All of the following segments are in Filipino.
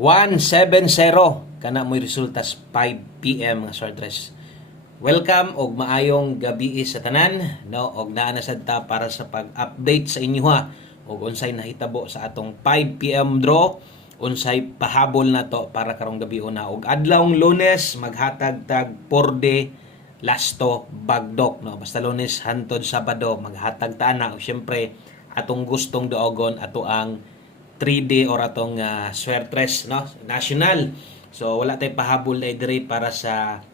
170 kana mo'y resultas 5 PM nga short rest. Welcome og maayong gabi sa tanan, no? Og naa na sad ta para sa pag-update sa inyo ha og unsay nahitabo sa atong 5 PM draw, unsay pahabol na to para karong gabi una og adlawng Lunes maghatag tag porde lasto bagdok, no? Basta Lunes hantod Sabado maghatag ta na og syempre atong gustong duogon ato ang 3D or atong swertres, no? National. So wala tay pahabol na diri para sa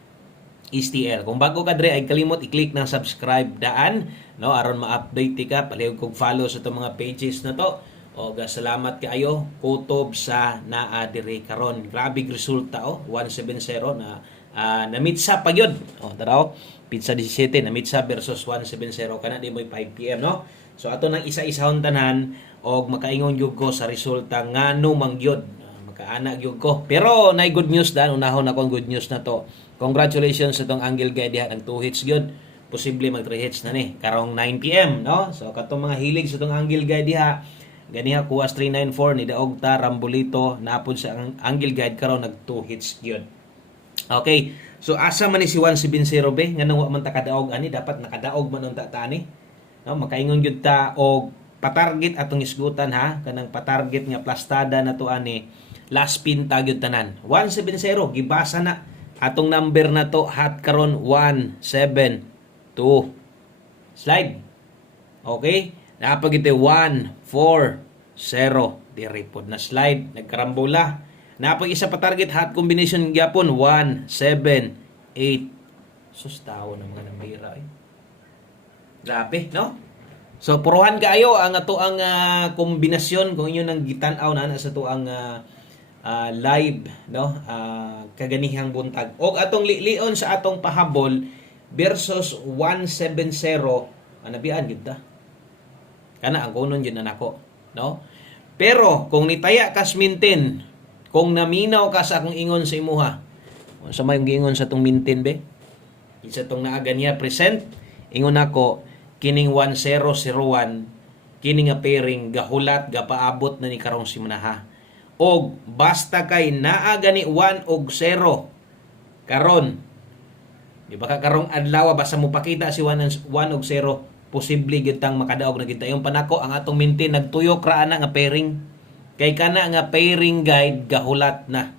STL. Kung bago ka diri ay kalimot i-click ng subscribe daan, no, aron ma-update ka, palihog kog follow sa itong mga pages na to. O salamat kaayo kutob sa naa diri karon. Grabe resulta 170 na namitsa pa gyud. Taraw, pizza 17 namitsa versus 170 kana di mo'y 5 PM, no? So ato nang isa-isahon tanan og makaingon gyud ko sa resulta ngano mangyod. Makaana gyud ko. Pero nay good news dan, unahon ako ang good news na to. Congratulations sa tong Angle Guide diha, ang 2 hits gyud. Posible mag 3 hits na ni karong 9 PM, no? So katong mga hilig sa tong Angle Guide diha, ganiha kuwas 394 ni daog ta Rambolito naapod sa Angle Guide karon nag 2 hits gyud. Okay. So asa man ni si 170 be nganong wa man ta kadaog ani, dapat nakadaog man unta ta ani. No, makaingon gyud ta og patarget atong isgutan ha, kanang patarget nga plastada na to ani last pin ta gyud tanan 170 gibasa na atong number na to hat karon 172 slide. Okay, napagite 140 diri pod na slide, nagkarambola. Napag isa pa target hat combination gyapon 178. Sus tawo na mga nambira grabe, no? So puruhan kaayo ang ato ang kombinasyon kung inyo nang gitan-aw na sa to ang live, no? Kaganihang buntag. Og atong lion sa atong pahabol versus 170 anabian gyud ta. Kana ang kunon gyud na nako, no? Pero kung nitaya kas mintin, kung naminaw ka sa akong ingon sa imuha, unsa may giingon sa tong mintin be? Isa tong naaga niya present, ingon ako kining 1001 kining nga pairing gahulat gapaabot na ni karong simanaha. Og basta kay naa gani 1 og 0 karon, di ba ka karong adlaw basta mo pakita si 1 og 0, posible gyud tang makadaog na gyud tayo panako ang atong maintain nagtuyok ra ana nga pairing kay kana nga pairing guide gahulat na.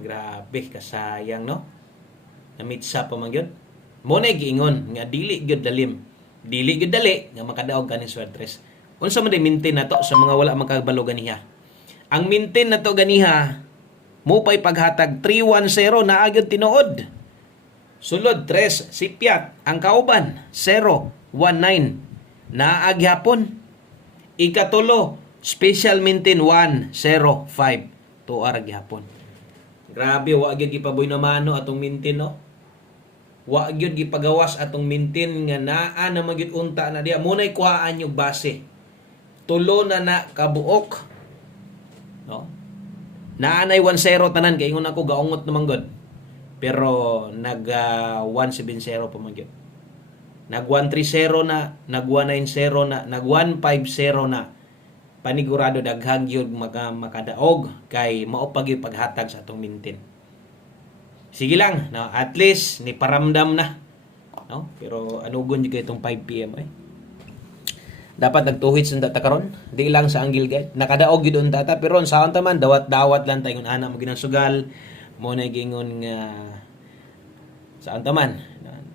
Grabe kasayang, no? Namitsa pa man gyud. Mo na giingon nga dili gyud dalim, dili gyud dali nga makadaog kaning swertres. Unsa man di maintain nato sa mga wala makabalo ganiha? Ang maintain nato ganiha mo pay paghatag 310 naa gyud tinuod. Sulod 3 sipyat, ang kauban 019 naa gyapon. Ikatulo special maintain 105 tuar gyapon. Grabe wa gyud gipaboy na mano atong maintain, no? Wa gyud gipagawas atong maintain nga naa na magyud unta na diha. Munay kuhaan yung base. Tulo na kabuok, no? Naanay 1-0 tanan kay ingon ako gaungot naman god. Pero nag 170 pa man gyud. Nag 130 na, nag 190 na, nag 150 na. Panigurado daghang gyud makadaog kay mao pa gyud paghatag sa atong maintain. Sige lang, no? At least ni paramdam na, no? Pero anugon gyud itong 5 PM dapat nagtuhit sa data karon, di lang sa Angle Guide nakadaog gyud on data, pero sa unta man dawat-dawat lang tayo ana mo ginasugal mo na gingon nga sa unta man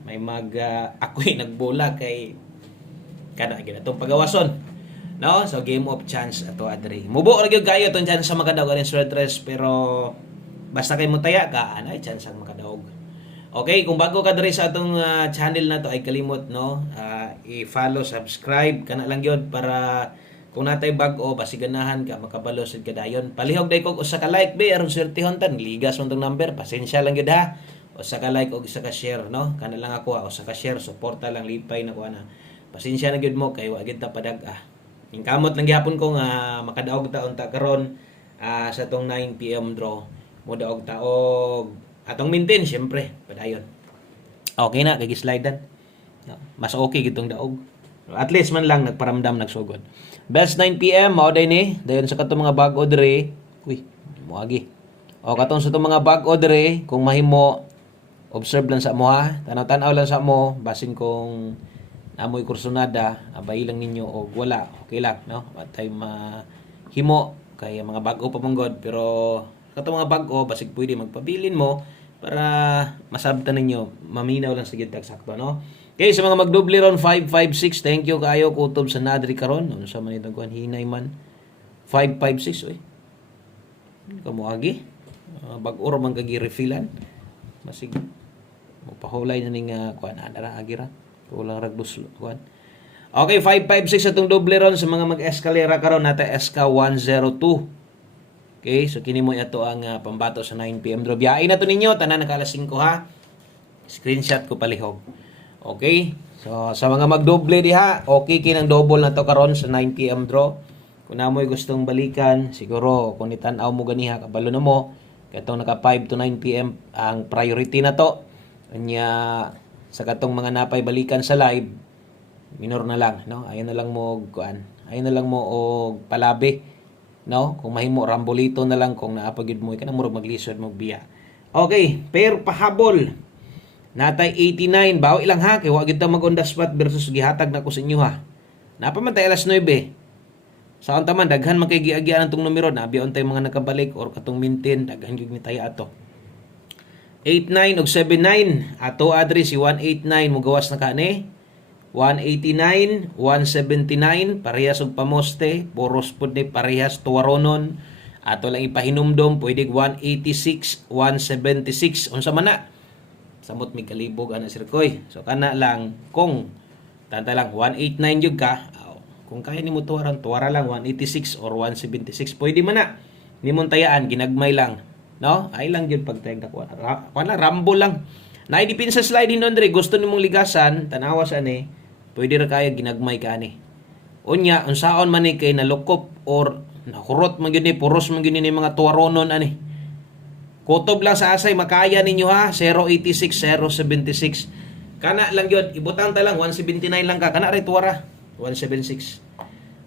may ako'y nagbola kay kada gyud atong pagawason, no? So game of chance ato adre mubo ra gyud kayo tong chance sa makadaog ang swertres, pero basta kay mutaya ka anay chance ang makadaog. Okay, kung bago ka diri sa atong channel na to ay kalimot, no, i-follow, subscribe kana lang gyud para kung natay bag-o basiganahan ka makabalo sad kadayon. Palihog day kog usa ka like be aron swertehon tan ligas man tong number, pasensya lang gyud ha. Usa ka like og usa ka share, no? Kana lang ako usa ka share, suporta lang lipay na ko ana. Pasensya na gyud mo kay wa gyud ta padag-a. Ingkamot lang gyapon ko nga makadaog ta unta karon sa tong 9 PM draw. Modaog ta og atong maintain syempre padayon. Okay na kay slide dan. Mas okay gitong daog. At least man lang nagparamdam nagsugod. Best 9 PM mao day ni dayon sa katong mga bag-o dre. Uy, mo agi. O katong sa itong mga bag-o dre kung mahimo observe lang sa mo ha. Tanaw-tanaw lang sa mo basin kung amoy kursonada, abay lang ninyo o wala, okay lang, no? Matay mahimo kay mga bag-o pa manggod pero katong mga bag-o basig pwede magpabilin mo para masabtan ninyo, maminaw lang sa gid sakto, no? Okay, sa mga magdoble ron 556, thank you kaayo kutob sa nadri karon. Ano sa man itong kuan hinay man 556 oy. Kamo agi. Bag-o man kagi refillan. Masig magpahulay na ning kuan ana agi ra. Kulang ragdos kuan. Okay, 556 atong doble ron sa mga mag-eskalera karon nata SK102. Okay, so kini mo ato ang pambato sa 9 PM draw. Biyain na to ninyo tanan naka alas 5 ha. Screenshot ko palihog. Okay? So sa mga magdoble diha, okay kinang double na to karon sa 9 PM draw. Kung namoy gustong balikan, siguro kung nitan-aw mo ganiha kabalo na mo, katong naka 5 to 9 PM ang priority na to. Anya sa katong mga napay balikan sa live, minor na lang, no? Ayon na lang mo kuan. Ayon na lang mo og palabi, no? Kung mahimo rambolito na lang kung naapagid mo kanang murag maglisod mo biya. Okay, pair pahabol. Natay 89, bawo ilang ha kay wa gid ta mag on the spot versus gihatag na ko sa inyo ha. Napa man tay alas 9. Sa unta man daghan man kay giagian tong numero na biyon tay mga nakabalik or katong maintain daghan gyud ni tay ato. 89 ug 79 ato adri si 189 mo gawas na kani. 189, 179 parehas og pamoste, puros pud ni parehas tuwaronon. Ato lang ipahinumdom pwede 186, 176 unsa man na. Samot mig kalibog ana sir koy. So kana lang kung tanta lang 189 jud ka, kung kaya nimo tuwaran, tuwara lang 186 or 176. Pwede man na. Nimong tayaan ginagmay lang, no? Ay lang jud pagtayag na kuan. Wala rambo lang. Naay dipin sa slide ni Andre, gusto nimong ligasan, tanawa sa ani, pwede ra kaya ginagmay ka ani. Unya unsaon man ni kay nalukop or nahurot man gyud ni puros man gyud ni mga tuwaronon ani. Kutob lang sa asay makaya ninyo ha 086 076 kana lang yun ibutang ta lang 179 lang ka kana ray tuwara 176.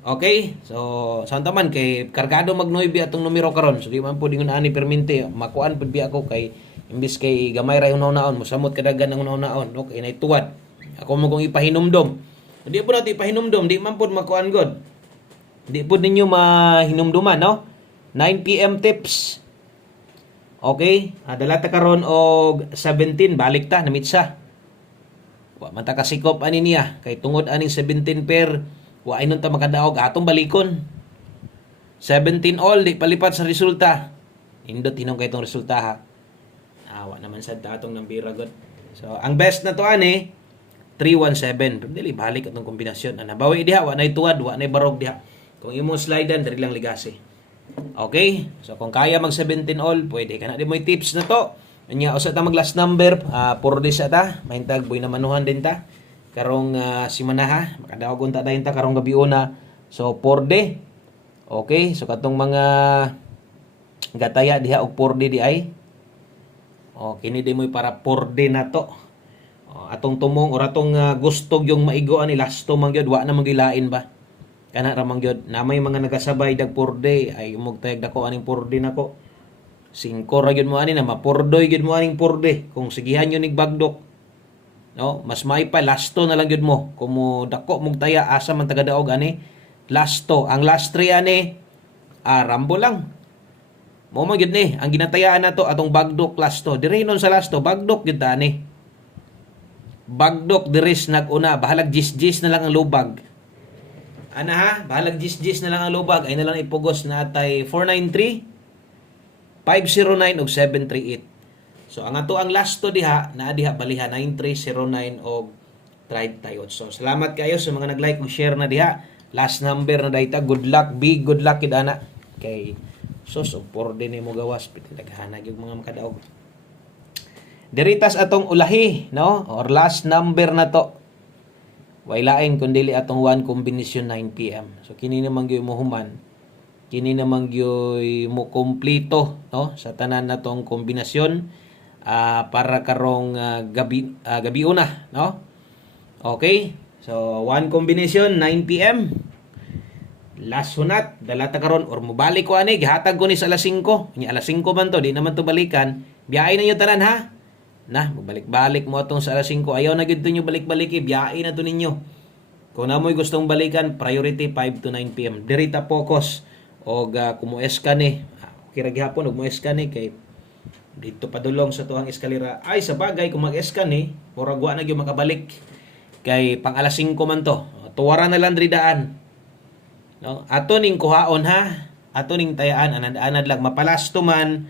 Okay, so santa man kay kargado magnoybi atong numero karon so di man pud ingon ani permente makuan pud bi ako kay imbis kay gamay ra unaw-naon mosamot kadagan ang unaw-naon okay nay tuwad ako mo kung ipahinumdom di pud nato ipahinumdom di man pud makuan god di pud ninyo mahinumduman no 9 PM tips. Okay, adala ta karon og 17 balik ta namitsa. Wa man ta kasikop ani niya kay tungod aning 17 pair wa inon ta makadaog atong balikon. 17 all di palipat sa resulta. Indot hinong kay tong resulta ha. Wa naman sad ta atong nambira god. So ang best na to ani 317. Dili balik atong kombinasyon. Ana bawi diha wa nay tuwad, wa nay barog diha. Kung imong slidean diri lang ligasi. Okay? So kung kaya mag 17 all, pwede ka na din mo tips na to. Anya usa ta mag last number, puro di sa ta, mahintag boy na manuhan din ta. Karong simana ha, makadaogon ta dayon ta karong gabi una. So 4D. Okay? So katong mga gataya diha og 4D di ay. O kini di mo para 4D na to. Atong tumong or atong gusto yung maigo ani lasto man gyud wa na magilain ba. Kana ramang gyud na may mga nagasabay dag 4D ay mugtayag dako aning 4D nako 5 ra gyud mo ani na mapurdoy gyud mo aning 4D kung sigihan yo nig bagdok no mas may pa lasto na lang gyud mo kung mo dako mugtaya asa man tagadaog ani lasto ang last 3 ani rambo lang mo man gyud ni ang ginatayaan nato atong bagdok lasto diri nun sa lasto bagdok gyud ta ani bagdok diris naguna bahalag gis na lang ang lubag. Ana ha, bahalag gis na lang ang lubag ay na lang ipugos na atay 493 509 ug 738. So ang ato ang last to diha na diha baliha 9309 og 38. So salamat kayo sa mga nag-like ug share na diha. Last number na dayta, good luck, big good luck kid ana. Kay sus og por din mo gawas pitaghanag yung mga makadaog. Diritas atong ulahi, no? Or last number na to. Way laing kundi atong 1 kombinasyon 9 PM. So kini naman gyud mo human. Kini naman gyud mo kompleto, no? Sa tanan natong kombinasyon para karong gabi una, no? Okay? So 1 kombinasyon 9 PM. last hunat dala ta karon or mobalik ko ani gihatag ko ni sa alas 5 nya alas 5 man to di naman to balikan biyahe na niyo tanan ha na magbalik-balik mo atong sa alas 5 ayaw na gid nyo balik-balik biyahe na to ninyo kung namoy gustong balikan priority 5 to 9 PM diri ta focus og kumues ka ni okay ra gihapon og mues ka ni kay dito padulong sa tuang eskalera ay sa bagay kung mag-es ka ni murag wa na gyud makabalik kay pang alas 5 man to tuwara na lang diri daan no ato ning kuhaon ha ato ning tayaan anad-anad lang mapalasto man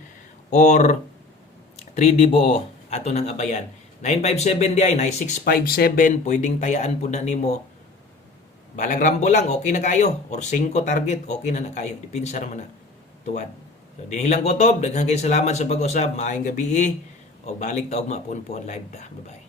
or 3D buo ato nang abayan 957 di ay 9657 pwedeng tayaan pud na nimo balag rambo lang okay na kayo or 5 target okay na kayo dipinsa man na tuwad so dinilang kutob daghang kay salamat sa pag-usab maayong gabi o balik ta og mapunpon live ta bye bye